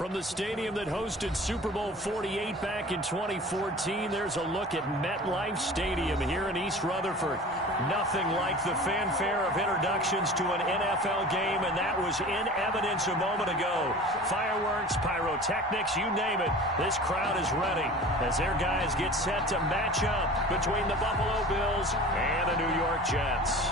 From the stadium that hosted Super Bowl 48 back in 2014, there's a look at MetLife Stadium here in East Rutherford. Nothing like the fanfare of introductions to an NFL game, and that was in evidence a moment ago. Fireworks, pyrotechnics, you name it. This crowd is ready as their guys get set to match up between the Buffalo Bills and the New York Jets.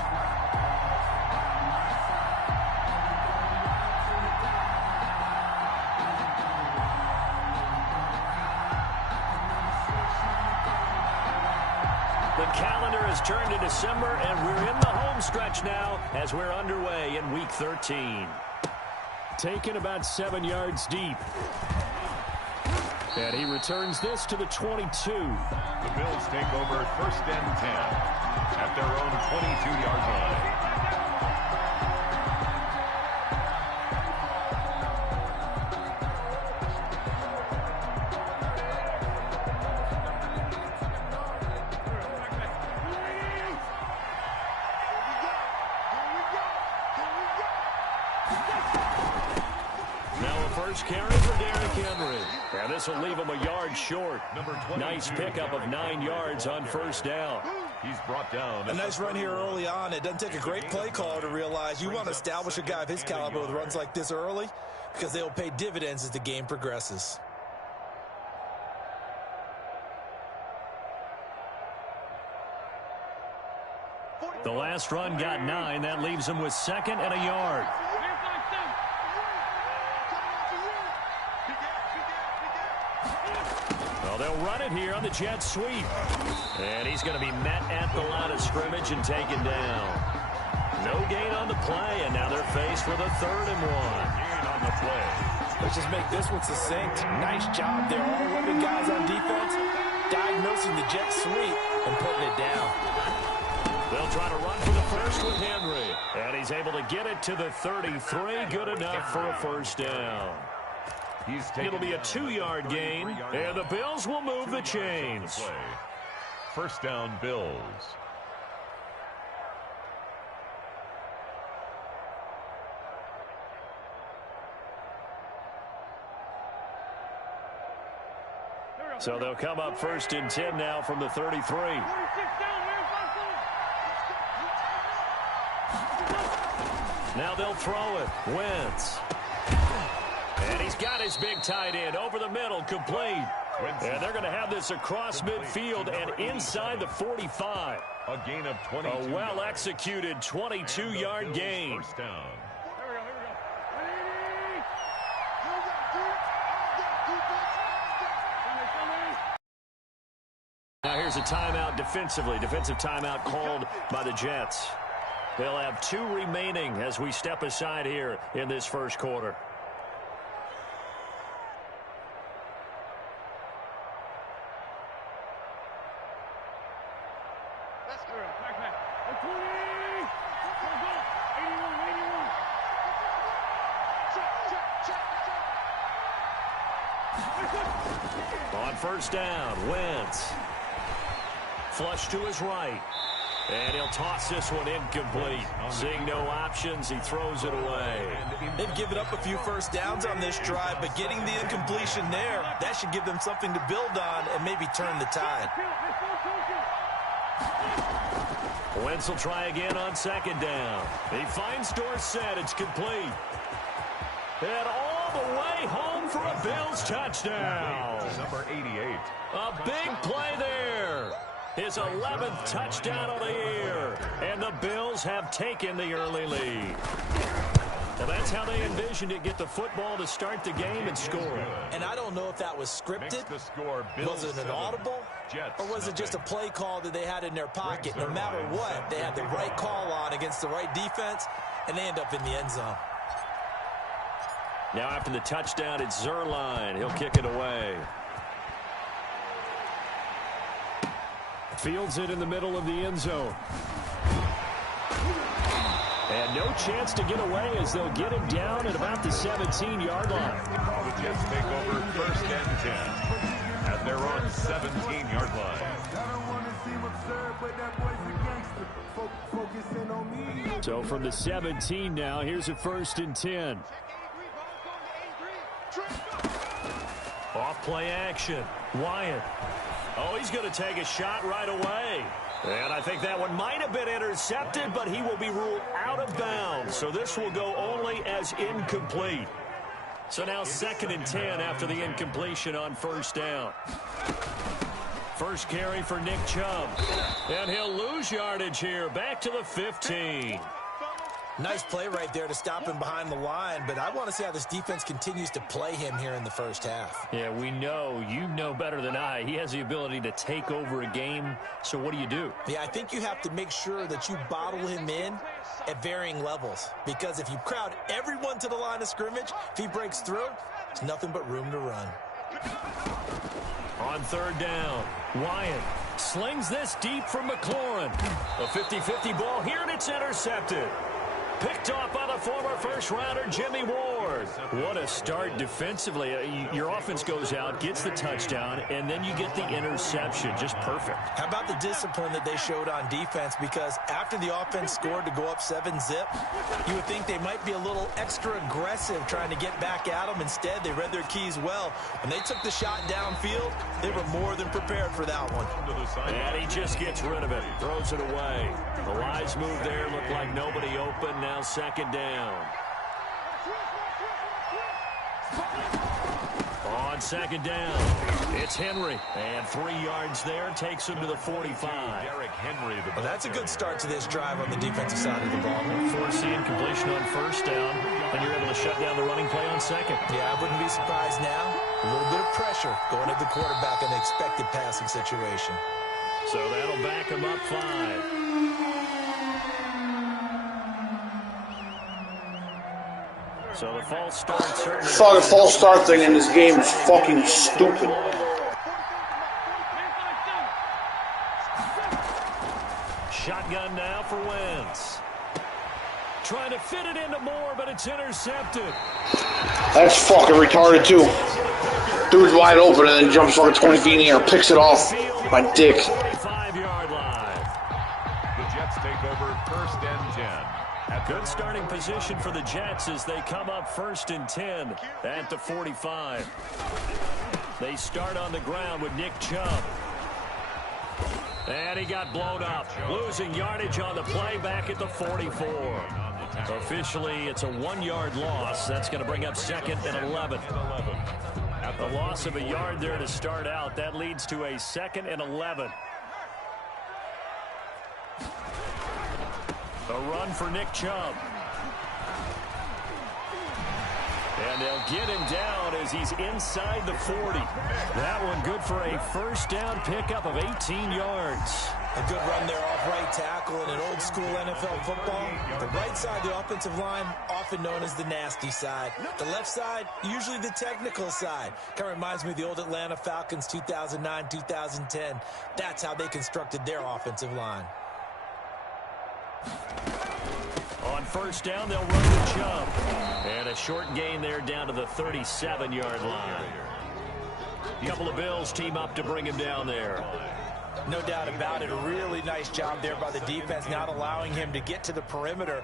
The calendar has turned to December, and we're in the home stretch now as we're underway in Week 13. Taken about 7 yards deep. And he returns this to the 22. The Bills take over 1st and 10 at their own 22-yard line. First carry for Derrick Henry. And this will leave him a yard short. Nice pickup of 9 yards on first down. He's brought down. A nice run here early on. It doesn't take a great play caller to realize you want to establish a guy of his caliber with runs like this early because they will pay dividends as the game progresses. The last run got 9. That leaves him with 2nd and a yard. They'll run it here on the jet sweep. And he's going to be met at the line of scrimmage and taken down. No gain on the play, and now they're faced with a 3rd and 1. Gain on the play. Let's just make this one succinct. Nice job there. All 11 guys on defense diagnosing the jet sweep and putting it down. They'll try to run for the first with Henry. And he's able to get it to the 33. Good enough for a first down. It'll be a 2-yard gain, and the Bills will move the chains. First down, Bills. So they'll come up 1st and 10 now from the 33. Now they'll throw it. Wentz. And he's got his big tight end over the middle, complete. And they're going to have this across midfield and inside the 45. A gain of 22. A well-executed 22-yard gain. First down. Now here's a timeout defensively. Defensive timeout called by the Jets. They'll have 2 remaining as we step aside here in this first quarter. On first down, Wentz. Flush to his right. And he'll toss this one incomplete. Seeing no options, he throws it away. They've given up a few first downs on this drive, but getting the incompletion there, that should give them something to build on and maybe turn the tide. Wentz will try again on 2nd down. He finds Dorsett. It's complete. And all the way home for a Bills touchdown. Number 88. A big play there. His 11th touchdown of the year. And the Bills have taken the early lead. Well, that's how they envisioned it. Get the football to start the game and score. And I don't know if that was scripted. Was it an audible? Or was it just a play call that they had in their pocket? No matter what, they had the right call on against the right defense, and they end up in the end zone. Now after the touchdown, it's Zerline. He'll kick it away. Fields it in the middle of the end zone. And no chance to get away as they'll get him down at about the 17-yard line. The Jets take over 1st and 10 at their own 17-yard line. So from the 17 now, here's a 1st and 10. Off play action. Wyatt. Oh, he's going to take a shot right away. And I think that one might have been intercepted, but he will be ruled out of bounds. So this will go only as incomplete. So now 2nd and 10 after the incompletion on first down. First carry for Nick Chubb. And he'll lose yardage here. Back to the 15. Nice play right there to stop him behind the line, but I want to see how this defense continues to play him here in the first half. Yeah, we know. You know better than I. He has the ability to take over a game, so what do? Yeah, I think you have to make sure that you bottle him in at varying levels, because if you crowd everyone to the line of scrimmage, if he breaks through, there's nothing but room to run. On 3rd down, Wyatt slings this deep from McLaurin. A 50-50 ball here, and it's intercepted. Picked off by the former first-rounder, Jimmy Ward. What a start defensively. Your offense goes out, gets the touchdown, and then you get the interception. Just perfect. How about the discipline that they showed on defense? Because after the offense scored to go up 7-zip, you would think they might be a little extra aggressive trying to get back at them. Instead, they read their keys well. When they took the shot downfield, they were more than prepared for that one. And he just gets rid of it, throws it away. The wise move there looked like nobody open. Now 2nd down. On 2nd down, it's Henry. And 3 yards there takes him to the 45. Well, that's a good start to this drive on the defensive side of the ball. Force the incompletion on 1st down, and you're able to shut down the running play on 2nd. Yeah, I wouldn't be surprised now. A little bit of pressure going at the quarterback in an expected passing situation. So that'll back him up 5. So the false start certainly... Fucking false start thing in this game is fucking stupid. Shotgun now for Wentz. Trying to fit it into Moore, but it's intercepted. That's fucking retarded too. Dude's wide open and then jumps fucking 20 feet in the air, picks it off. My dick. 45-yard line. The Jets take over 1st and 10. Good starting position for the Jets as they come up 1st and 10 at the 45. They start on the ground with Nick Chubb. And he got blown up, losing yardage on the play back at the 44. Officially, it's a 1-yard loss. That's going to bring up 2nd and 11. The loss of a yard there to start out. That leads to a 2nd and 11. A run for Nick Chubb. And they'll get him down as he's inside the 40. That one good for a 1st down pickup of 18 yards. A good run there off right tackle in an old school NFL football. The right side of the offensive line, often known as the nasty side. The left side, usually the technical side. Kind of reminds me of the old Atlanta Falcons 2009, 2010. That's how they constructed their offensive line. On 1st down, they'll run to Chubb. And a short gain there down to the 37-yard line. A couple of Bills team up to bring him down there. No doubt about it. A really nice job there by the defense, not allowing him to get to the perimeter.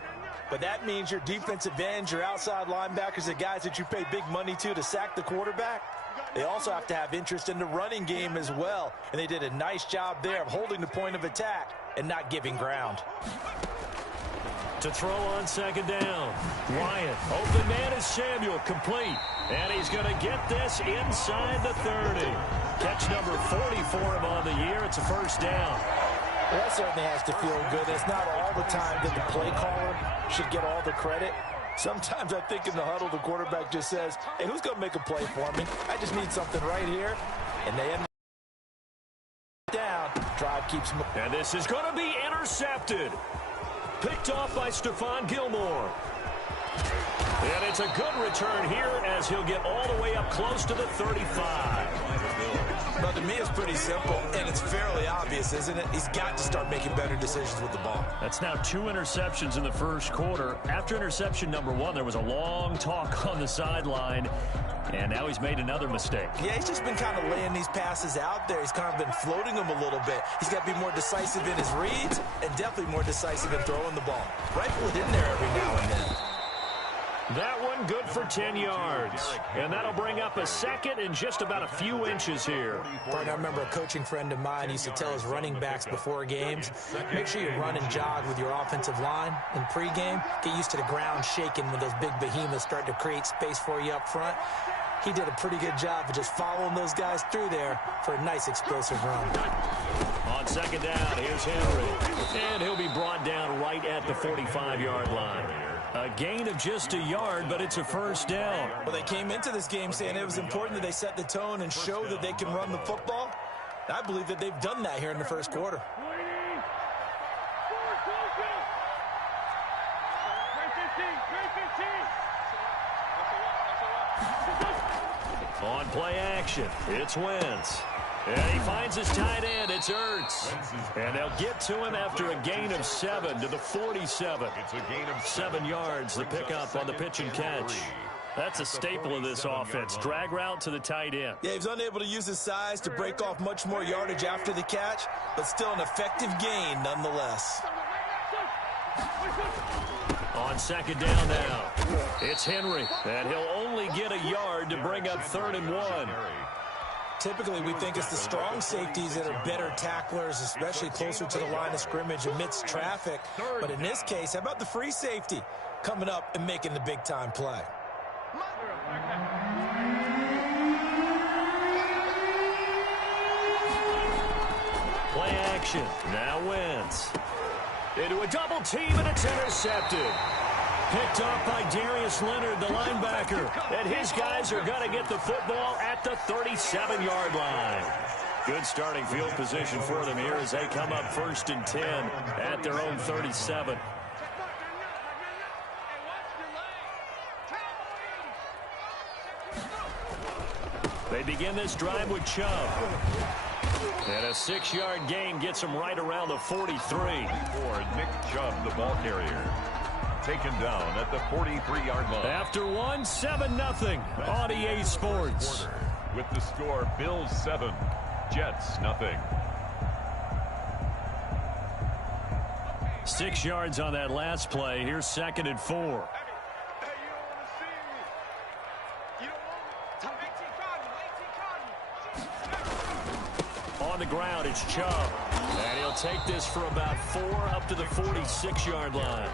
But that means your defensive ends, your outside linebackers, the guys that you pay big money to sack the quarterback, they also have to have interest in the running game as well. And they did a nice job there of holding the point of attack and not giving ground. To throw on 2nd down. Wyatt, open man is Samuel, complete. And he's going to get this inside the 30. Catch number 40 for him on the year. It's a 1st down. Well, that certainly has to feel good. It's not all the time that the play caller should get all the credit. Sometimes I think in the huddle, the quarterback just says, hey, who's going to make a play for me? I just need something right here. And they end down. Drive keeps moving. And this is going to be intercepted. Picked off by Stephon Gilmore. And it's a good return here as he'll get all the way up close to the 35. Well, to me, it's pretty simple, and it's fairly obvious, isn't it? He's got to start making better decisions with the ball. That's now 2 interceptions in the 1st quarter. After interception number 1, there was a long talk on the sideline, and now he's made another mistake. Yeah, he's just been kind of laying these passes out there. He's kind of been floating them a little bit. He's got to be more decisive in his reads and definitely more decisive in throwing the ball. Rifle it in there every now and then. That one good for 10 yards. And that'll bring up a second and just about a few inches here. Partner, I remember a coaching friend of mine used to tell his running backs before games, make sure you run and jog with your offensive line in pregame. Get used to the ground shaking when those big behemoths start to create space for you up front. He did a pretty good job of just following those guys through there for a nice explosive run. On second down, here's Henry. And he'll be brought down right at the 45-yard line. A gain of just a yard, but it's a first down. Well, they came into this game saying it was important that they set the tone and show that they can run the football. I believe that they've done that here in the first quarter. On play action, it's Wentz. And he finds his tight end, it's Ertz. And they'll get to him after a gain of 7 to the 47. It's a gain of 7 yards, the pickup on the pitch and catch. That's a staple of this offense. Drag route to the tight end. Yeah, he was unable to use his size to break off much more yardage after the catch, but still an effective gain nonetheless. On second down now, it's Henry. And he'll only get a yard to bring up 3rd and 1. Typically, we think it's the strong safeties that are better tacklers, especially closer to the line of scrimmage amidst traffic. But in this case, how about the free safety coming up and making the big-time play? Play action. Now Wentz. Into a double team, and it's intercepted. Picked off by Darius Leonard, the linebacker. And his guys are going to get the football at the 37-yard line. Good starting field position for them here as they come up 1st and 10 at their own 37. They begin this drive with Chubb. And a 6-yard gain gets him right around the 43. For Nick Chubb, the ball carrier. Taken down at the 43-yard line. After one, 7-0 on EA Sports. With the score, Bills 7, Jets 0. 6 yards on that last play. Here's 2nd and 4. On the ground, it's Chubb. And he'll take this for about 4 up to the 46-yard line.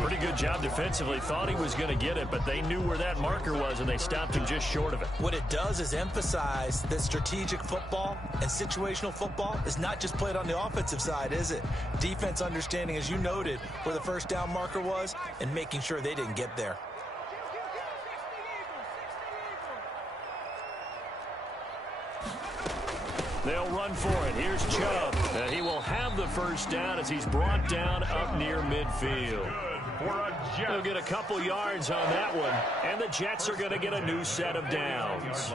Pretty good job defensively. Thought he was going to get it, but they knew where that marker was, and they stopped him just short of it. What it does is emphasize that strategic football and situational football is not just played on the offensive side, is it? Defense understanding, as you noted, where the first down marker was and making sure they didn't get there. They'll run for it. Here's Chubb. And he will have the first down as he's brought down up near midfield. They'll get a couple yards on that one, and the Jets are going to get a new set of downs.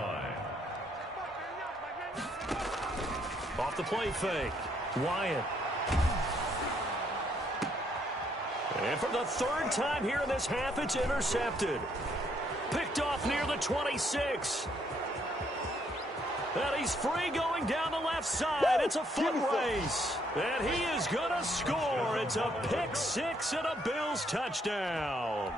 Off the play fake, Wyatt. And for the 3rd time here in this half, it's intercepted. Picked off near the 26. And he's free going down the left side. It's a foot race. And he is going to score. It's a pick 6 and a Bills touchdown.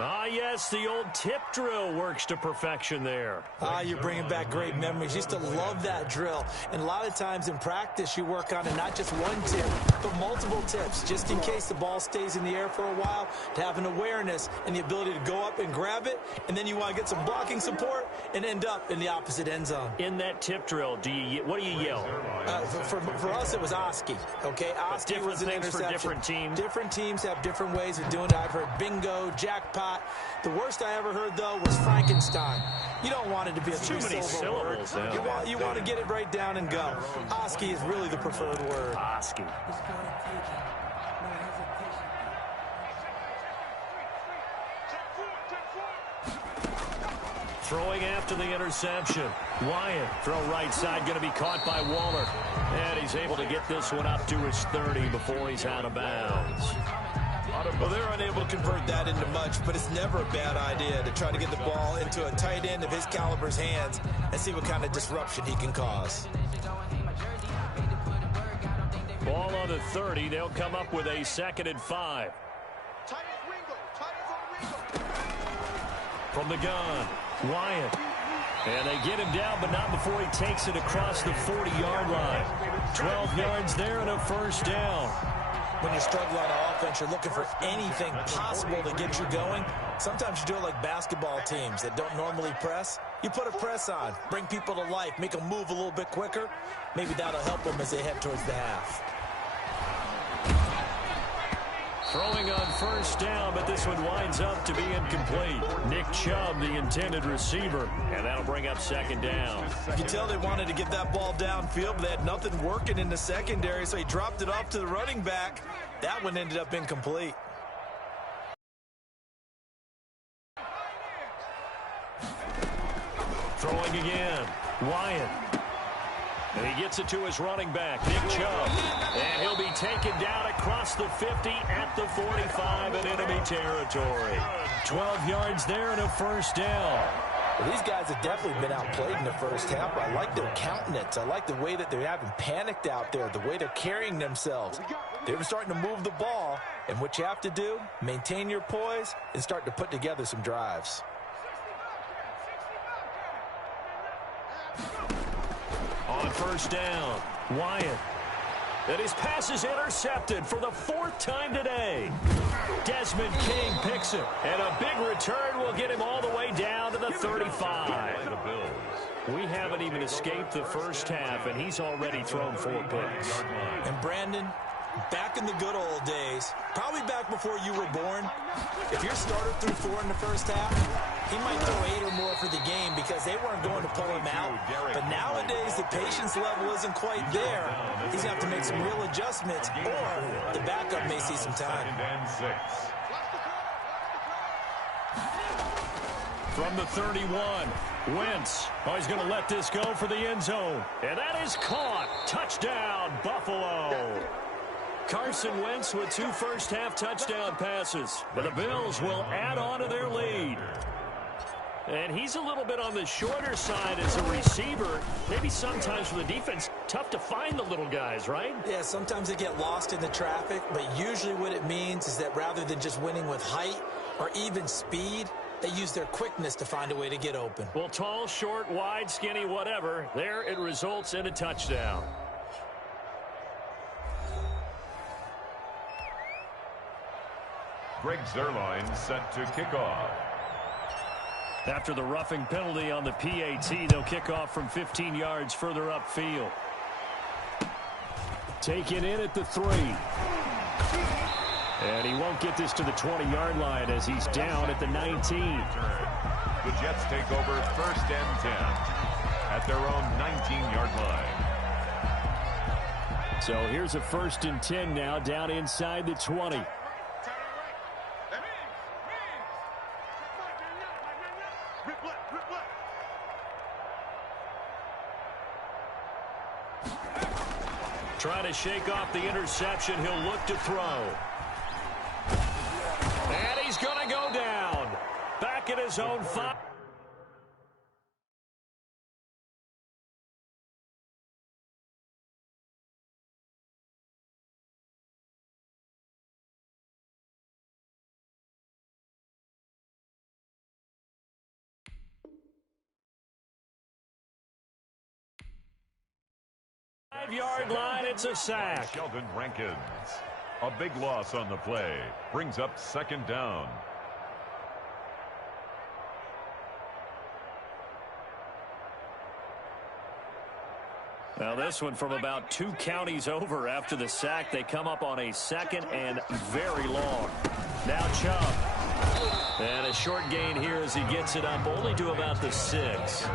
Ah, yes, the old tip drill works to perfection there. Ah, you're bringing back great memories. Used to love that drill. And a lot of times in practice, you work on it, not just one tip, but multiple tips, just in case the ball stays in the air for a while, to have an awareness and the ability to go up and grab it, and then you want to get some blocking support and end up in the opposite end zone. In that tip drill, what do you yell? For us, it was Oski, okay? Oski was an interception. For different teams. Different teams have different ways of doing it. I've heard bingo, jackpot. The worst I ever heard, though, was Frankenstein. You don't want it to be a too many syllables. You want to get it right down and go. Oski is really the preferred word. Oski. Throwing after the interception. Wyatt, throw right side, going to be caught by Waller. And he's able to get this one up to his 30 before he's out of bounds. Well, they're unable to convert that into much, but it's never a bad idea to try to get the ball into a tight end of his caliber's hands and see what kind of disruption he can cause. Ball on the 30. They'll come up with a 2nd and 5. From the gun, Wyatt. And they get him down, but not before he takes it across the 40-yard line. 12 yards there and a first down. When you're struggling on offense, you're looking for anything possible to get you going. Sometimes you do it like basketball teams that don't normally press. You put a press on, bring people to life, make them move a little bit quicker. Maybe that'll help them as they head towards the half. Throwing on first down, but this one winds up to be incomplete. Nick Chubb, the intended receiver, and that'll bring up second down. You can tell they wanted to get that ball downfield, but they had nothing working in the secondary, so he dropped it off to the running back. That one ended up incomplete. Throwing again, Wyatt. And he gets it to his running back, Nick Chubb. And he'll be taken down across the 50 at the 45 in enemy territory. 12 yards there and a first down. Well, these guys have definitely been outplayed in the first half. I like their countenance. I like the way that they're having panicked out there, the way they're carrying themselves. They're starting to move the ball. And what you have to do, maintain your poise and start to put together some drives. On first down, Wyatt. And his pass is intercepted for the 4th time today. Desmond King picks it. And a big return will get him all the way down to the 35. We haven't even escaped the first half, and he's already thrown 4 picks. And Brandon, back in the good old days, probably back before you were born, if your starter threw 4 in the first half, he might throw 8 or more for the game because they weren't going to pull him out. But nowadays, the patience level isn't quite there. He's going to have to make some real adjustments, or the backup may see some time. From the 31, Wentz. Oh, he's going to let this go for the end zone. And that is caught. Touchdown, Buffalo. Carson Wentz with 2 first-half touchdown passes. And the Bills will add on to their lead. And he's a little bit on the shorter side as a receiver. Maybe sometimes for the defense, tough to find the little guys, right? Yeah, sometimes they get lost in the traffic, but usually what it means is that rather than just winning with height or even speed, they use their quickness to find a way to get open. Well, tall, short, wide, skinny, whatever, there it results in a touchdown. Greg Zuerlein set to kick off. After the roughing penalty on the PAT, they'll kick off from 15 yards further upfield. Taken in at the 3. And he won't get this to the 20-yard line as he's down at the 19. The Jets take over 1st and 10 at their own 19-yard line. So here's a 1st and 10 now down inside the 20. Trying to shake off the interception. He'll look to throw. And he's going to go down. Back at his own 5. Yard line, it's a sack. Sheldon Rankins. A big loss on the play. Brings up 2nd down. Now this one from about 2 counties over after the sack. They come up on a 2nd and very long. Now Chubb. And a short gain here as he gets it up only to about the 6.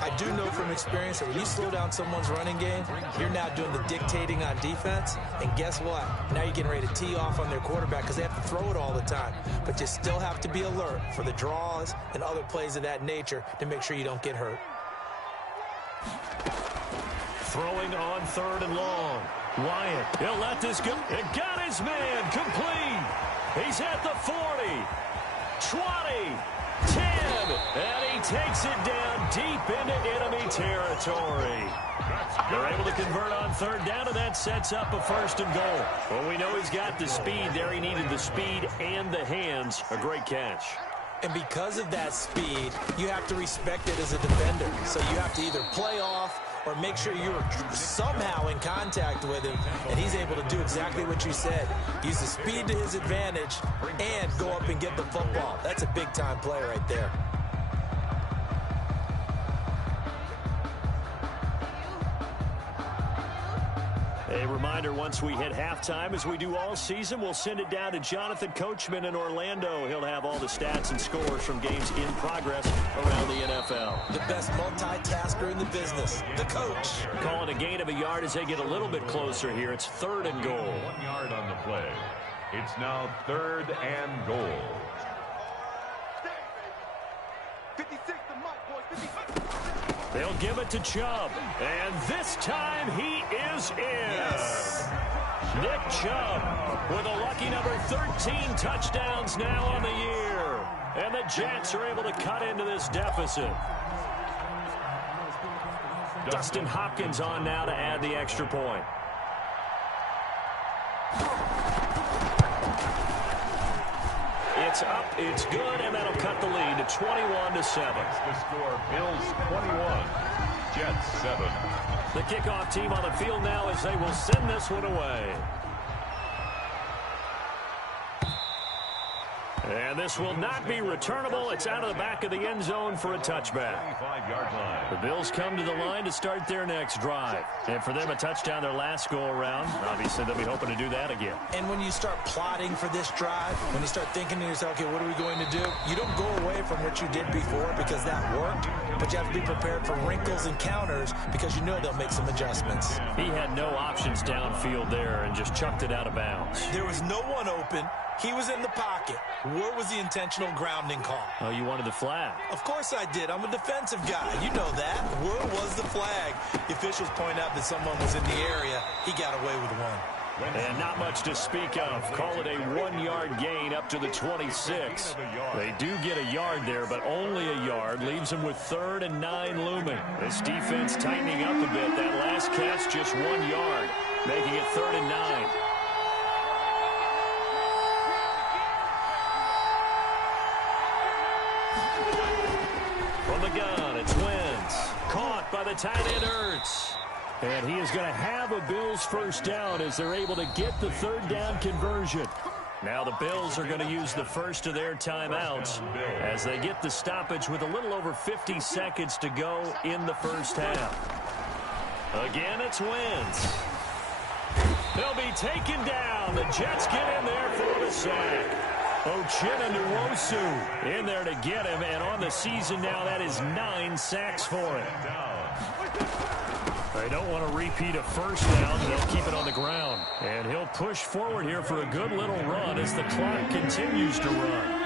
I do know from experience that when you slow down someone's running game, you're now doing the dictating on defense. And guess what? Now you're getting ready to tee off on their quarterback because they have to throw it all the time. But you still have to be alert for the draws and other plays of that nature to make sure you don't get hurt. Throwing on 3rd and long. Wyatt, he'll let this go. It got his man complete. He's at the 40, 20, 10, and he takes it down deep into enemy territory. They're able to convert on third down, and that sets up a first and goal. Well, we know he's got the speed there. He needed the speed and the hands. A great catch. And because of that speed, you have to respect it as a defender. So you have to either play off or make sure you're somehow in contact with him, and he's able to do exactly what you said. Use the speed to his advantage and go up and get the football. That's a big-time play right there. A reminder, once we hit halftime, as we do all season, we'll send it down to Jonathan Coachman in Orlando. He'll have all the stats and scores from games in progress around the NFL. The best multitasker in the business, the coach. Calling a gain of a yard as they get a little bit closer here. It's third and goal. 1 yard on the play. It's now third and goal. 56 to Mike, boys. 56. They'll give it to Chubb, and this time he is in. Yes. Nick Chubb with a lucky number 13 touchdowns now on the year. And the Jets are able to cut into this deficit. Dustin Hopkins on now to add the extra point. It's up, it's good, and that'll cut the lead to 21-7. The score, Bills 21, Jets 7. The kickoff team on the field now as they will send this one away. And this will not be returnable. It's out of the back of the end zone for a touchback. 25-yard line. The Bills come to the line to start their next drive. And for them, a touchdown their last go-around. Obviously, they'll be hoping to do that again. And when you start plotting for this drive, when you start thinking to yourself, okay, what are we going to do? You don't go away from what you did before because that worked, but you have to be prepared for wrinkles and counters because you know they'll make some adjustments. He had no options downfield there and just chucked it out of bounds. There was no one open. He was in the pocket. Where was the intentional grounding call? Oh, you wanted the flag. Of course I did. I'm a defensive guy. You know that. Where was the flag? The officials point out that someone was in the area. He got away with one. And not much to speak of. Call it a 1-yard gain up to the 26. They do get a yard there, but only a yard. Leaves them with 3rd and 9 looming. This defense tightening up a bit. That last catch just 1 yard, making it 3rd and 9. From the gun, it's Wentz. Caught by the tight end, Ertz. And he is going to have a Bills first down as they're able to get the 3rd down conversion. Now the Bills are going to use the first of their timeouts as they get the stoppage with a little over 50 seconds to go in the first half. Again, it's Wentz. They'll be taken down. The Jets get in there for the sack. Uchenna Nwosu in there to get him, and on the season now, that is 9 sacks for him. They don't want to repeat a first down. They'll keep it on the ground. And he'll push forward here for a good little run as the clock continues to run.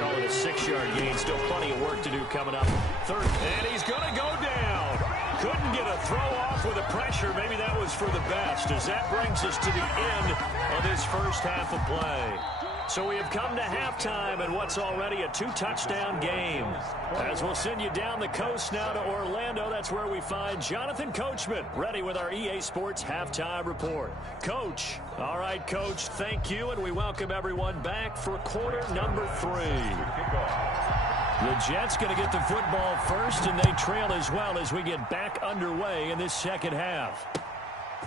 Call it a 6-yard gain. Still plenty of work to do coming up. 3rd, and he's going to go down. Couldn't get a throw off with the pressure. Maybe that was for the best, as that brings us to the end of this first half of play. So we have come to halftime and what's already a 2-touchdown game. As we'll send you down the coast now to Orlando, that's where we find Jonathan Coachman, ready with our EA Sports Halftime Report. Coach, all right, Coach, thank you, and we welcome everyone back for quarter number 3. The Jets going to get the football first, and they trail as well as we get back underway in this second half.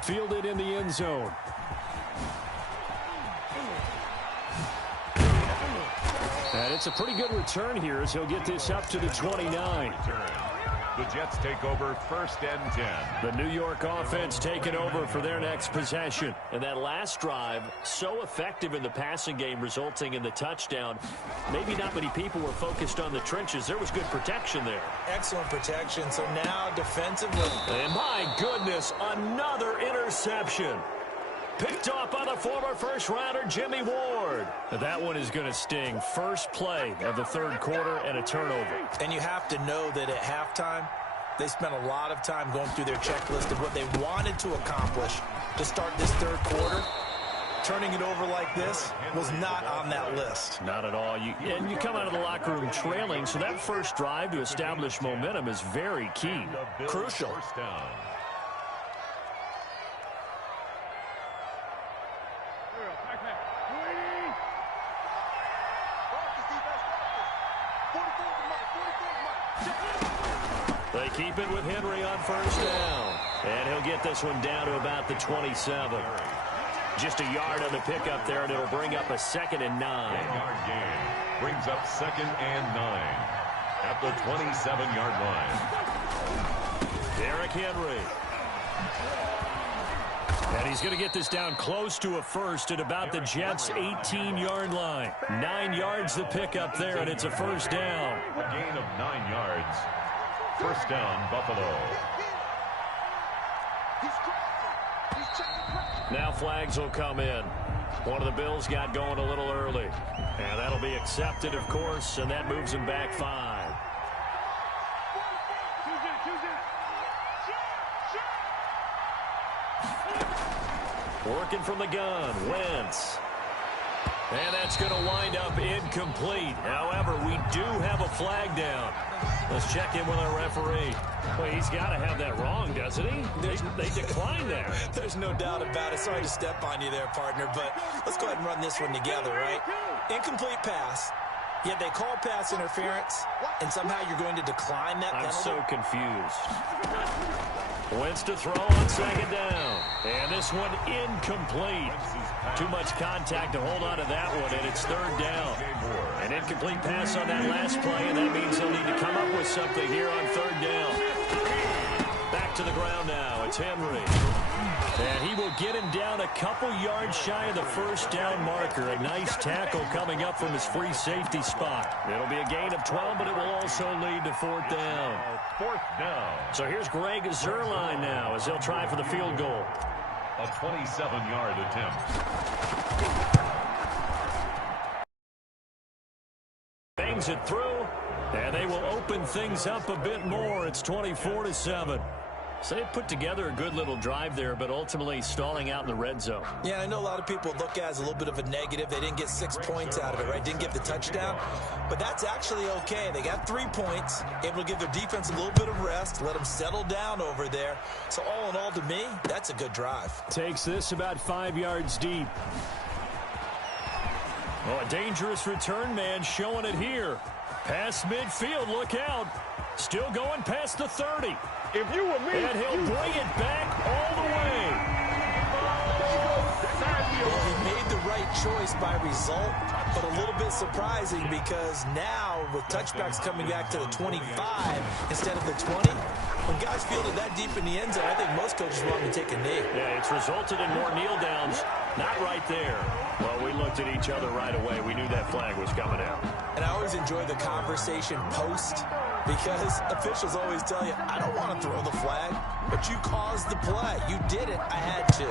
Fielded in the end zone. And it's a pretty good return here as he'll get this up to the 29. The Jets take over 1st and 10. The New York offense taking over for their next possession. And that last drive, so effective in the passing game, resulting in the touchdown. Maybe not many people were focused on the trenches. There was good protection there. Excellent protection. So now defensively. And my goodness, another interception. Picked off by the former first-rounder, Jimmy Ward. That one is going to sting. First play of the 3rd quarter and a turnover. And you have to know that at halftime, they spent a lot of time going through their checklist of what they wanted to accomplish to start this 3rd quarter. turning it over like this was not on that list. Not at all. And you come out of the locker room trailing, so that first drive to establish momentum is very key. Crucial. First down. They keep it with Henry on first down. And he'll get this one down to about the 27. Just a yard on the pickup there, and it'll bring up a 2nd and 9. 10-yard gain brings up 2nd and 9 at the 27-yard line. Derrick Henry. And he's going to get this down close to a first at about the Jets' 18-yard line. 9 yards the pickup there, and it's a first down. A gain of 9 yards. First down, Buffalo. Now flags will come in. One of the Bills got going a little early. And that'll be accepted, of course, and that moves him back 5. Working from the gun, Wentz. And that's going to wind up incomplete. However, we do have a flag down. Let's check in with our referee. Well, he's got to have that wrong, doesn't he? They declined that. There's no doubt about it. Sorry to step on you there, partner, but let's go ahead and run this one together, right? Incomplete pass. Yet they call pass interference, and somehow you're going to decline that penalty? I'm so confused. Wentz to throw on 2nd down. And this one incomplete. Too much contact to hold on to that one, and it's 3rd down. An incomplete pass on that last play, and that means they'll need to come up with something here on 3rd down. Back to the ground now. It's Henry. And he will get him down a couple yards shy of the first down marker. A nice tackle coming up from his free safety spot. It'll be a gain of 12, but it will also lead to 4th down. 4th down. So here's Greenerrr now as he'll try for the field goal. A 27-yard attempt. Bangs it through, and they will open things up a bit more. It's 24-7. So they put together a good little drive there, but ultimately stalling out in the red zone. Yeah, I know a lot of people look at it as a little bit of a negative. They didn't get 6 points out of it, right? Didn't get the touchdown. But that's actually okay. They got 3 points, able to give their defense a little bit of rest, let them settle down over there. So all in all, to me, that's a good drive. Takes this about 5 yards deep. Oh, a dangerous return man showing it here. Past midfield, look out. Still going past the 30. If you were me, and he'll bring it back all the way. Well, he made the right choice by result, but a little bit surprising because now with touchbacks coming back to the 25 instead of the 20, when guys field it that deep in the end zone, I think most coaches want them to take a knee. Yeah, it's resulted in more kneel downs. Not right there. Well, we looked at each other right away. We knew that flag was coming out. And I always enjoy the conversation post because officials always tell you, I don't want to throw the flag, but you caused the play. You did it. I had to.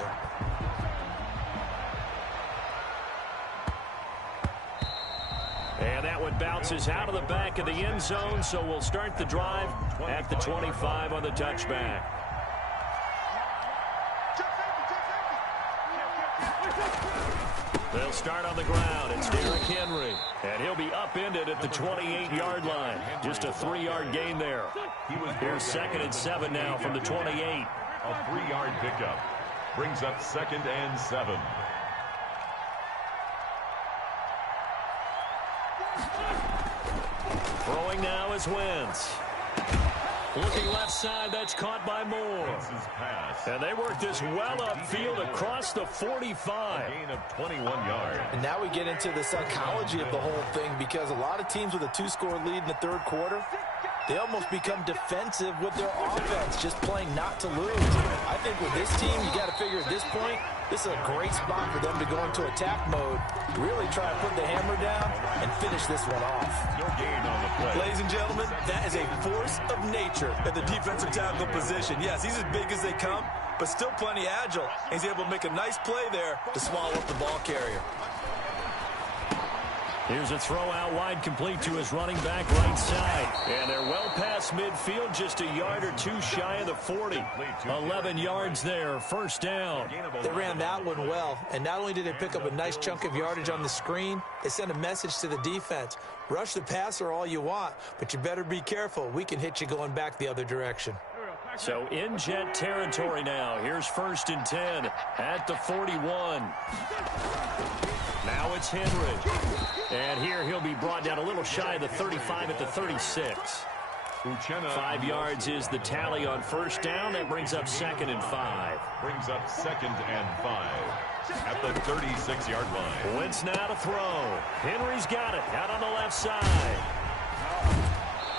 And that one bounces out of the back of the end zone, so we'll start the drive at the 25 on the touchback. They'll start on the ground. It's Derrick Henry. And he'll be upended at the 28-yard line. Just a 3-yard gain there. Here's 2nd and 7 now from the 28. A 3-yard pickup. Brings up 2nd and 7. Throwing now is Wentz. Looking left side, that's caught by Moore. And they work this well upfield across the 45. A gain of 21 yards. And now we get into the psychology of the whole thing because a lot of teams with a 2-score lead in the 3rd quarter, they almost become defensive with their offense, just playing not to lose. I think with this team, you got to figure at this point, this is a great spot for them to go into attack mode, really try to put the hammer down and finish this one off. No gain on the play. Ladies and gentlemen, that is a force of nature at the defensive tackle position. Yes, he's as big as they come, but still plenty agile. He's able to make a nice play there to swallow up the ball carrier. Here's a throw out wide, complete to his running back right side. And they're well past midfield, just a yard or two shy of the 40. 11 yards there, first down. They ran that one well, and not only did they pick up a nice chunk of yardage on the screen, they sent a message to the defense. Rush the passer all you want, but you better be careful. We can hit you going back the other direction. So in jet territory now. Here's 1st and 10 at the 41. Now it's Henry. And here he'll be brought down a little shy of the 35 at the 36. 5 yards is the tally on first down. That brings up 2nd and 5. Brings up 2nd and 5 at the 36-yard line. Wentz now to throw. Henry's got it out on the left side.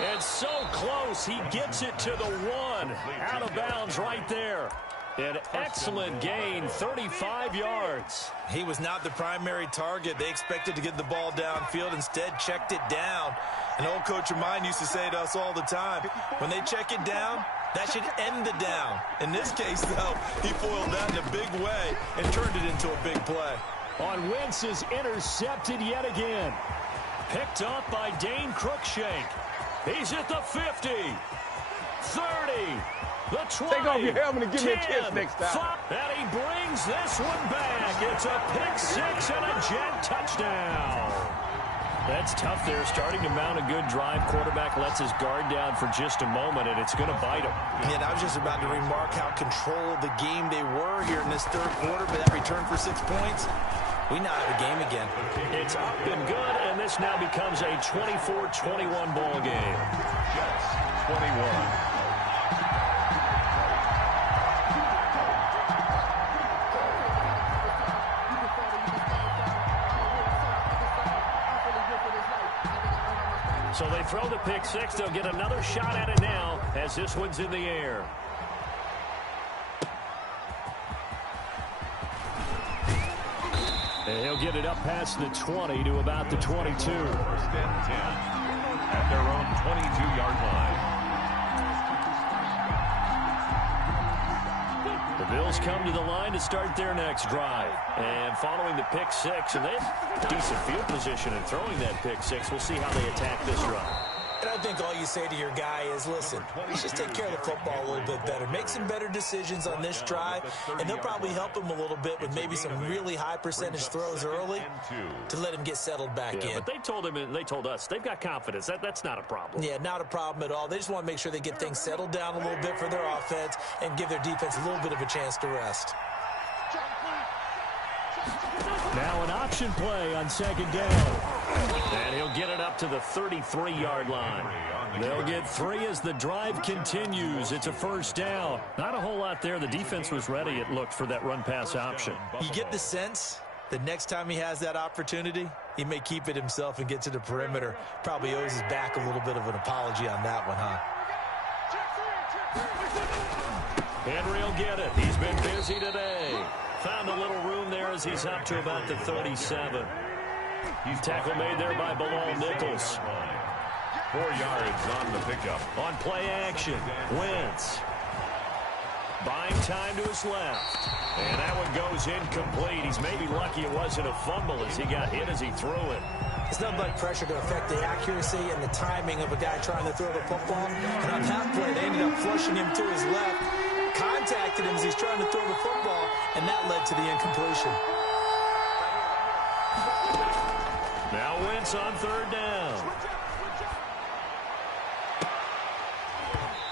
And so close, he gets it to the 1. Out of bounds right there. An excellent gain, 35 yards. He was not the primary target. They expected to get the ball downfield, instead checked it down. An old coach of mine used to say to us all the time, when they check it down, that should end the down. In this case, though, he foiled that in a big way and turned it into a big play. On Wentz is intercepted yet again. Picked up by Dane Cruikshank. He's at the 50, 30, the 20. Take off your helmet and give me a kiss next time. 5, and he brings this one back. It's a pick 6 and a jet touchdown. That's tough there, starting to mount a good drive. Quarterback lets his guard down for just a moment, and it's going to bite him. And I was just about to remark how controlled the game they were here in this third quarter, but that return for 6 points, we now have a game again. It's up and good, and this now becomes a 24-21 ball game. Jets 21. So they throw the pick 6. They'll get another shot at it now as this one's in the air. And he'll get it up past the 20 to about the 22. 1st and 10 at their own 22-yard line. The Bills come to the line to start their next drive. And following the pick 6, and they have decent field position in throwing that pick 6. We'll see how they attack this run. And I think all you say to your guy is, listen, let's just take care of the football a little bit better. Make some better decisions on this drive, and they'll probably help him a little bit with maybe some really high percentage throws early to let him get settled back in. But they told us they've got confidence. That's not a problem. Yeah, not a problem at all. They just want to make sure they get things settled down a little bit for their offense and give their defense a little bit of a chance to rest. Now an option play on 2nd down. And he'll get it up to the 33-yard line. They'll get 3 as the drive continues. It's a 1st down. Not a whole lot there. The defense was ready, it looked, for that run-pass option. You get the sense that next time he has that opportunity, he may keep it himself and get to the perimeter. Probably owes his back a little bit of an apology on that one, huh? Henry will get it. He's been busy today. Found a little room there as he's up to about the 37. Tackle made there by Bilal Nichols. 4 yards on the pickup. On play action, Wentz. Buying time to his left. And that one goes incomplete. He's maybe lucky it wasn't a fumble as he got hit as he threw it. It's not like pressure to affect the accuracy and the timing of a guy trying to throw the football. And on that play, they ended up flushing him to his left, contacted him as he's trying to throw the football, and that led to the incompletion. Now Wentz on 3rd down.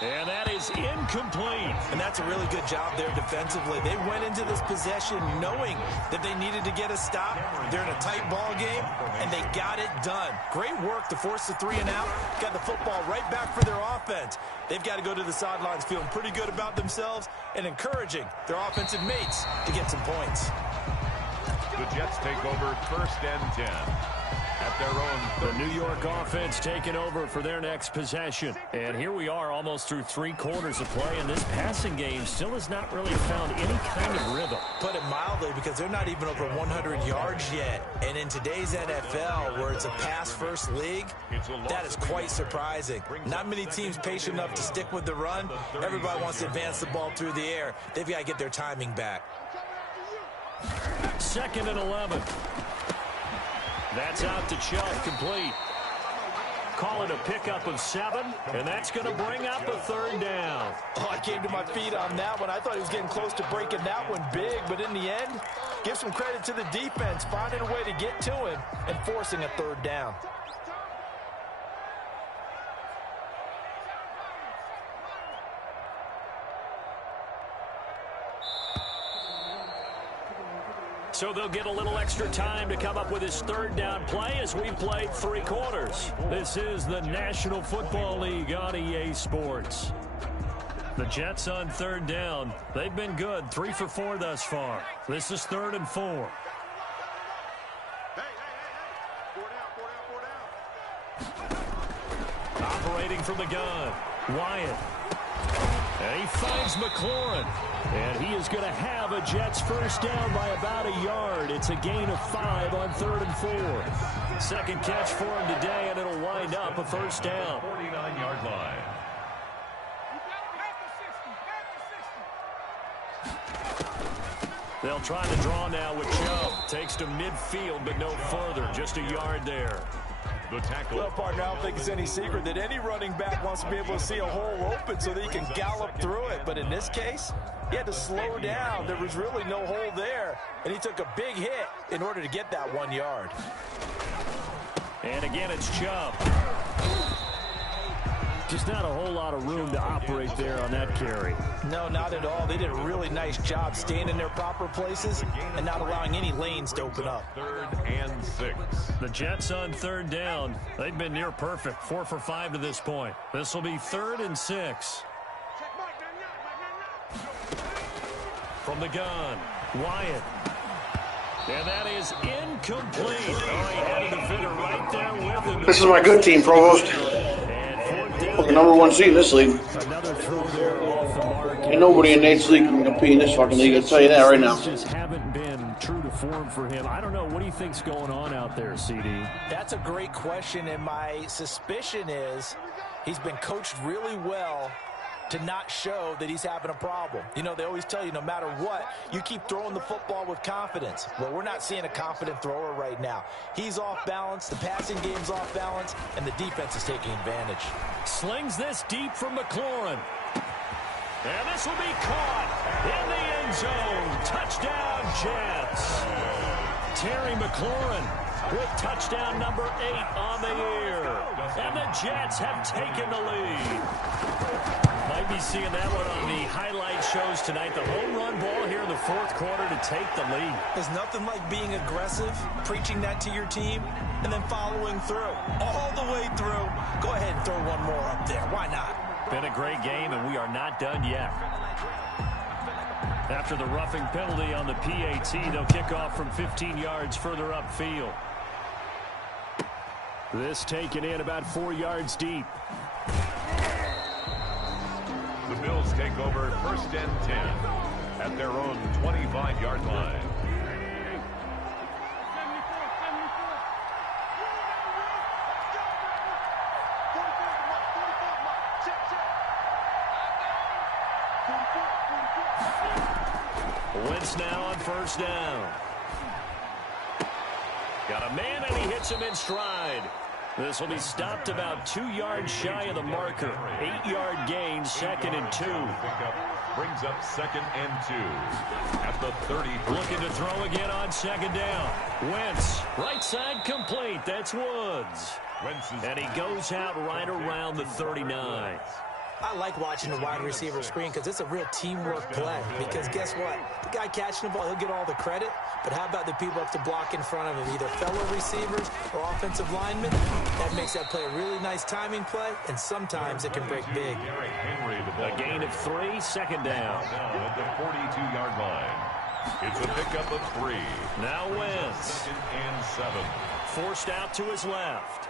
And that is incomplete. And that's a really good job there defensively. They went into this possession knowing that they needed to get a stop. They're in a tight ball game, and they got it done. Great work to force the 3 and out. Got the football right back for their offense. They've got to go to the sidelines feeling pretty good about themselves and encouraging their offensive mates to get some points. The Jets take over 1st and 10. At their own. The New York offense taking over for their next possession. And here we are almost through 3 quarters of play, and this passing game still has not really found any kind of rhythm. Put it mildly, because they're not even over 100 yards yet. And in today's NFL, where it's a pass-first league, that is quite surprising. Not many teams patient enough to stick with the run. Everybody wants to advance the ball through the air. They've got to get their timing back. 2nd and 11. That's out to Chubb, complete. Call it a pickup of 7, and that's going to bring up a 3rd down. Oh, I came to my feet on that one. I thought he was getting close to breaking that one big, but in the end, give some credit to the defense, finding a way to get to him and forcing a 3rd down. So they'll get a little extra time to come up with his 3rd down play as we played 3 quarters. This is the National Football League on EA Sports. The Jets on 3rd down. They've been good, 3 for 4 thus far. This is 3rd and 4. Operating from the gun, Wyatt. And he finds McLaurin. And he is going to have a Jets 1st down by about a yard. It's a gain of 5 on 3rd and 4. 2nd catch for him today, and it'll wind up a 1st down. 49-yard line. They'll try to draw now with Chubb. Takes to midfield, but no further. Just a yard there. The tackle. Well, partner, I don't think it's any secret that any running back wants to be able to see a hole open so that he can gallop through it. But in this case, he had to slow down. There was really no hole there, and he took a big hit in order to get that 1 yard. And again, it's Chubb. Just not a whole lot of room to operate there on that carry. No, not at all. They did a really nice job staying in their proper places and not allowing any lanes to open up. 3rd and 6. The Jets on 3rd down. They've been near perfect, 4 for 5 to this point. This will be 3rd and 6. From the gun, Wyatt. And that is incomplete. Oh, he had a defender right there with him. This is my good team, Provost. The #1 seed in this league. Another throw there off the mark. Ain't nobody in Nate's league can compete in this fucking league. I'll tell you that right now. Just haven't been true to form for him. I don't know. What do you think's going on out there, CD? That's a great question, and my suspicion is he's been coached really well to not show that he's having a problem. You know, they always tell you no matter what, you keep throwing the football with confidence. Well, we're not seeing a confident thrower right now. He's off balance, the passing game's off balance, and the defense is taking advantage. Slings this deep from McLaurin. And this will be caught in the end zone. Touchdown, Jets. Terry McLaurin with touchdown number 8 on the year. And the Jets have taken the lead. Might be seeing that one on the highlight shows tonight. The home run ball here in the 4th quarter to take the lead. There's nothing like being aggressive, preaching that to your team, and then following through. All the way through. Go ahead and throw one more up there. Why not? Been a great game, and we are not done yet. After the roughing penalty on the PAT, they'll kick off from 15 yards further upfield. This taken in about 4 yards deep. The Bills take over 1st and 10 at their own 25-yard line. Wentz now on 1st down. Got a man, and he hits him in stride. This will be stopped about 2 yards shy of the marker. 8-yard gain, 2nd and 2. Brings up 2nd and 2 at the 30. Looking to throw again on 2nd down. Wentz, right side complete. That's Woods. And he goes out right around the 39. I like watching the wide receiver screen because it's a real teamwork play. Because guess what? The guy catching the ball, he'll get all the credit. But how about the people up to block in front of him, either fellow receivers or offensive linemen? That makes that play a really nice timing play, and sometimes it can break big. A gain of 3, 2nd down. At the 42-yard line. It's a pickup of 3. Now Wentz. 2nd and 7. Forced out to his left.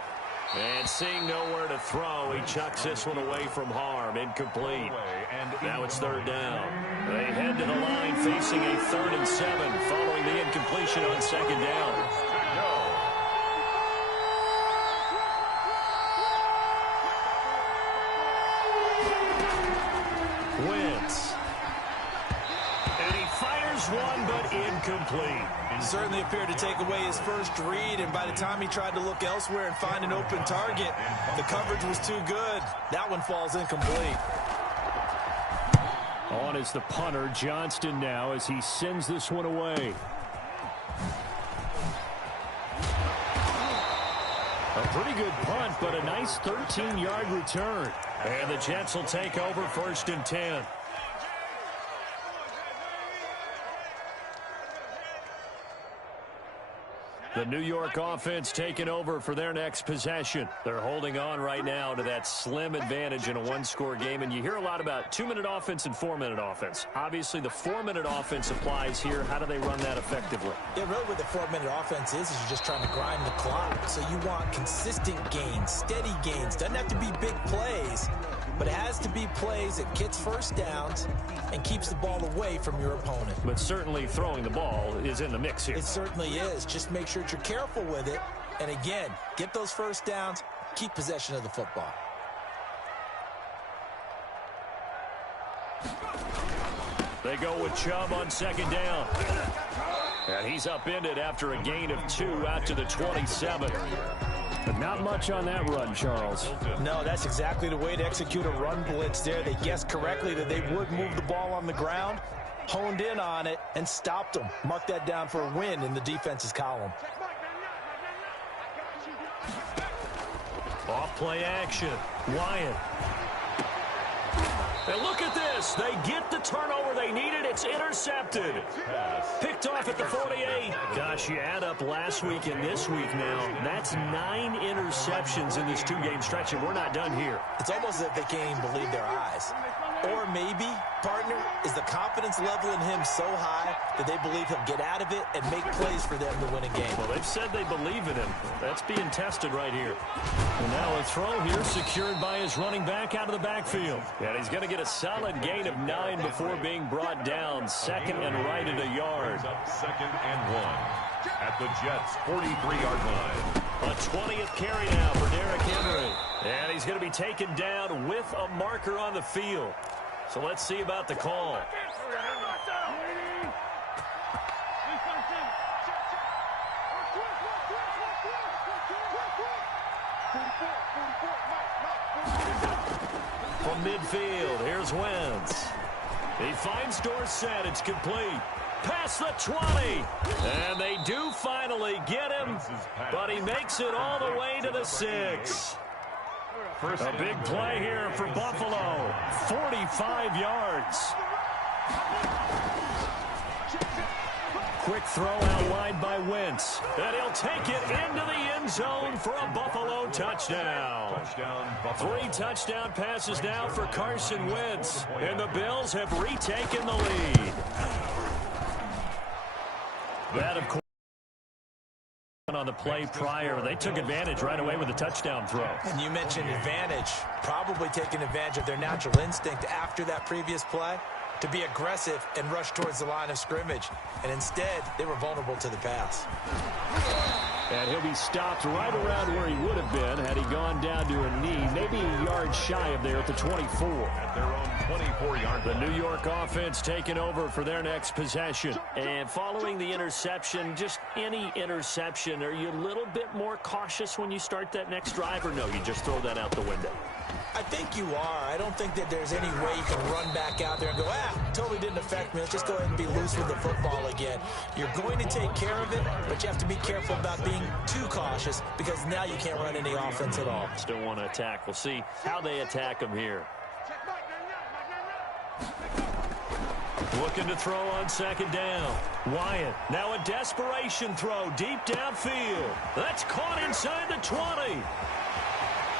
And seeing nowhere to throw, he chucks this one away from harm. Incomplete. Now it's 3rd down. They head to the line facing a 3rd and 7 following the incompletion on 2nd down. Wentz. And he fires one, but incomplete. Certainly appeared to take away his first read, and by the time he tried to look elsewhere and find an open target, the coverage was too good. That one falls incomplete. On is the punter, Johnston, now as he sends this one away. A pretty good punt, but a nice 13-yard return. And the Jets will take over 1st and 10. The New York offense taking over for their next possession. They're holding on right now to that slim advantage in a one-score game. And you hear a lot about 2-minute offense and 4-minute offense. Obviously, the 4-minute offense applies here. How do they run that effectively? Yeah, really what the 4-minute offense is you're just trying to grind the clock. So you want consistent gains, steady gains. Doesn't have to be big plays, but it has to be plays that gets first downs and keeps the ball away from your opponent. But certainly throwing the ball is in the mix here. It certainly is. Just make sure you're careful with it. And again, get those first downs, keep possession of the football. They go with Chubb on 2nd down. And he's upended after a gain of 2 out to the 27. But not much on that run, Charles. No, that's exactly the way to execute a run blitz there. They guessed correctly that they would move the ball on the ground, honed in on it, and stopped them. Mark that down for a win in the defense's column. Off play action. Wyatt. And look at this. They get the turnover they needed. It's intercepted. Picked off at the 48. Gosh, you add up last week and this week now. That's 9 interceptions in this 2-game stretch, and we're not done here. It's almost as if they can't even believe their eyes. Or maybe, partner, is the confidence level in him so high that they believe he'll get out of it and make plays for them to win a game. Well, they've said they believe in him. That's being tested right here. And now a throw here secured by his running back out of the backfield. And he's going to get a solid gain of 9 before being brought down. 2nd and right at a yard. Up 2nd and 1 at the Jets' 43-yard line. A 20th carry now for Derrick Henry. And he's going to be taken down with a marker on the field. So let's see about the call. From midfield, here's Wentz. He finds Dorsett. It's complete. Past the 20. And they do finally get him, but he makes it all the way to the 6. A big play here for Buffalo. 45 yards. Quick throw out wide by Wentz. And he'll take it into the end zone for a Buffalo touchdown. 3 touchdown passes now for Carson Wentz. And the Bills have retaken the lead. That, of course, on the play prior, they took advantage right away with a touchdown throw. And you mentioned advantage, probably taking advantage of their natural instinct after that previous play to be aggressive and rush towards the line of scrimmage. And instead, they were vulnerable to the pass. And he'll be stopped right around where he would have been had he gone down to a knee, maybe a yard shy of there at the 24. At their own 24-yard line. The New York offense taking over for their next possession. And following the interception, just any interception, are you a little bit more cautious when you start that next drive, or no, you just throw that out the window? I think you are. I don't think that there's any way you can run back out there and go, totally didn't affect me. Let's just go ahead and be loose with the football again. You're going to take care of it, but you have to be careful about being too cautious because now you can't run any offense at all. Still want to attack. We'll see how they attack him here. Looking to throw on 2nd down. Wyatt, now a desperation throw deep downfield. That's caught inside the 20.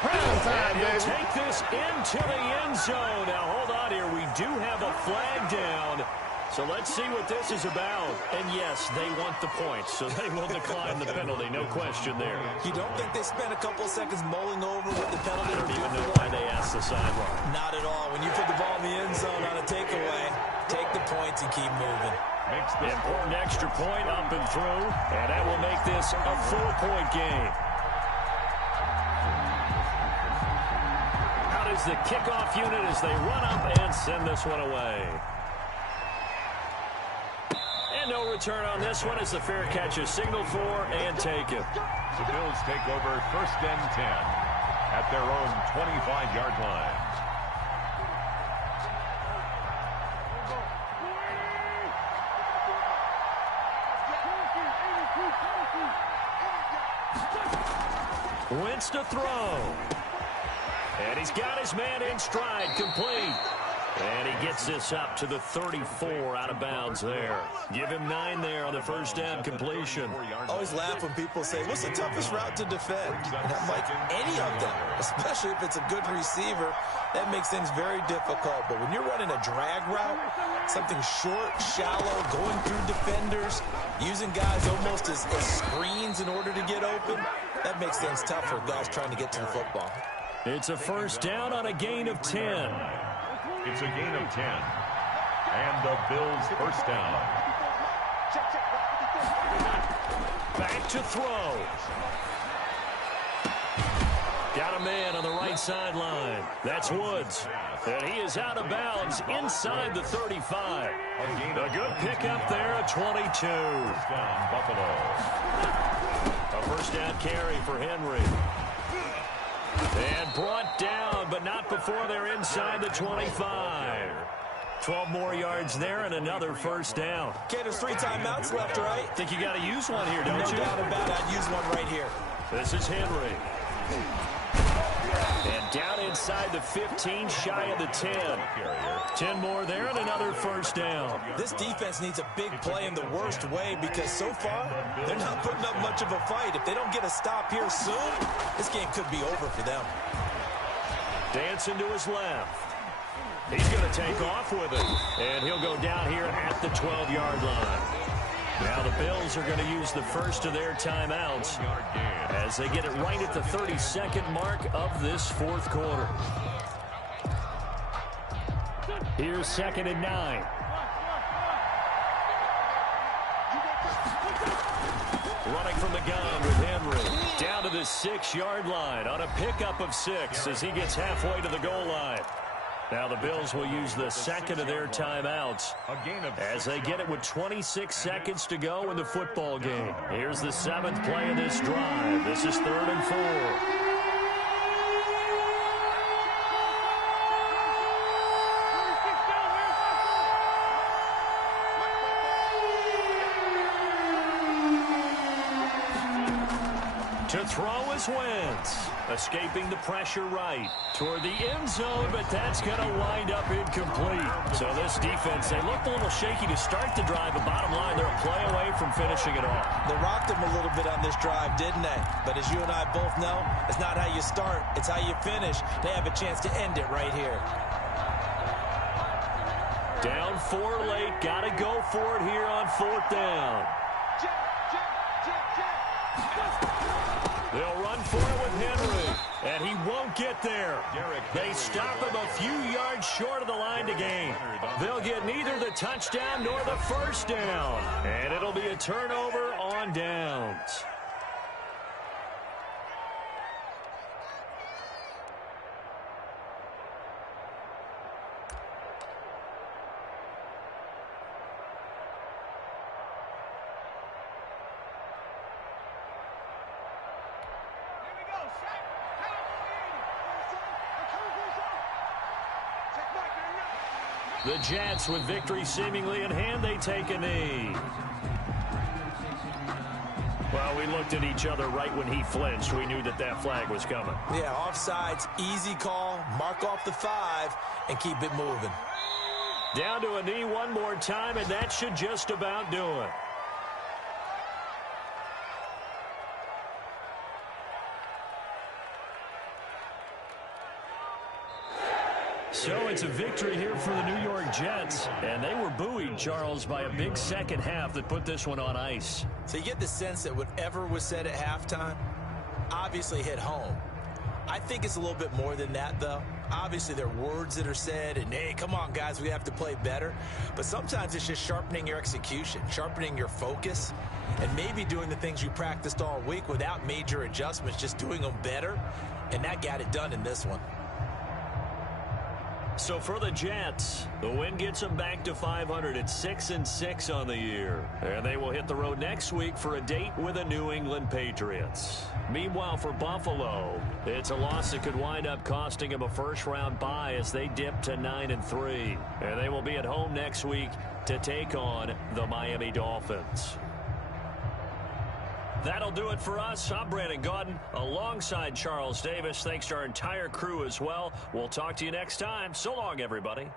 And he'll take this into the end zone. Now, hold on here. We do have a flag down. So let's see what this is about. And, yes, they want the points, so they will decline the penalty. No question there. You don't think they spent a couple seconds mulling over what the penalty I don't even know why they asked the sideline. Not at all. When you put the ball in the end zone on a takeaway, take the points and keep moving. Important extra point up and through, and that will make this a 4-point game. Out is the kickoff unit as they run up and send this one away. And no return on this one as the fair catch is signaled for and taken. The Bills take over 1st and 10 at their own 25-yard line. Wentz to throw. And he's got his man in stride, complete. And he gets this up to the 34 out of bounds there. Give him 9 there on the first down completion. I always laugh when people say, what's the toughest route to defend? And I'm like, any of them, especially if it's a good receiver. That makes things very difficult. But when you're running a drag route, something short, shallow, going through defenders, using guys almost as screens in order to get open, that makes things tough for guys trying to get to the football. It's a first down on a gain of 10. It's a gain of 10. And the Bills first down. Back to throw. Got a man on the right sideline. That's Woods. And he is out of bounds inside the 35. A good pickup there at 22. First down, Buffalo. A first down carry for Henry. And brought down, but not before they're inside the 25. 12 more yards there and another first down. Okay, there's 3 timeouts left, right? Think you got to use one here, don't you? No doubt about it. I'd use one right here. This is Henry. And down inside the 15, shy of the 10. 10 more there and another first down. This defense needs a big play in the worst way because so far, they're not putting up much of a fight. If they don't get a stop here soon, this game could be over for them. Dancing to his left. He's going to take off with it. And he'll go down here at the 12-yard line. Now the Bills are going to use the first of their timeouts as they get it right at the 32nd mark of this fourth quarter. Here's 2nd and 9. Running from the gun with Henry. Down to the 6-yard line on a pickup of 6 as he gets halfway to the goal line. Now the Bills will use the second of their timeouts as they get it with 26 seconds to go in the football game. Here's the 7th play of this drive. This is 3rd and 4. To throw is Wentz, escaping the pressure right toward the end zone, but that's going to wind up incomplete. So this defense, they looked a little shaky to start the drive, but bottom line, they're a play away from finishing it off. They rocked them a little bit on this drive, didn't they? But as you and I both know, it's not how you start, it's how you finish. They have a chance to end it right here. Down 4 late, got to go for it here on 4th down. They'll run for it with Henry, and he won't get there. They stop him a few yards short of the line to gain. They'll get neither the touchdown nor the first down, and it'll be a turnover on downs. The Jets, with victory seemingly in hand, they take a knee. Well, we looked at each other right when he flinched. We knew that that flag was coming. Yeah, offsides, easy call, mark off the 5, and keep it moving. Down to a knee one more time, and that should just about do it. So it's a victory here for the New York Jets, and they were buoyed, Charles, by a big second half that put this one on ice. So you get the sense that whatever was said at halftime obviously hit home. I think it's a little bit more than that, though. Obviously, there are words that are said, and, hey, come on, guys, we have to play better. But sometimes it's just sharpening your execution, sharpening your focus, and maybe doing the things you practiced all week without major adjustments, just doing them better, and that got it done in this one. So for the Jets, the win gets them back to 500 at 6-6 on the year. And they will hit the road next week for a date with the New England Patriots. Meanwhile, for Buffalo, it's a loss that could wind up costing them a first-round bye as they dip to 9-3. And they will be at home next week to take on the Miami Dolphins. That'll do it for us. I'm Brandon Gaudin alongside Charles Davis. Thanks to our entire crew as well. We'll talk to you next time. So long, everybody.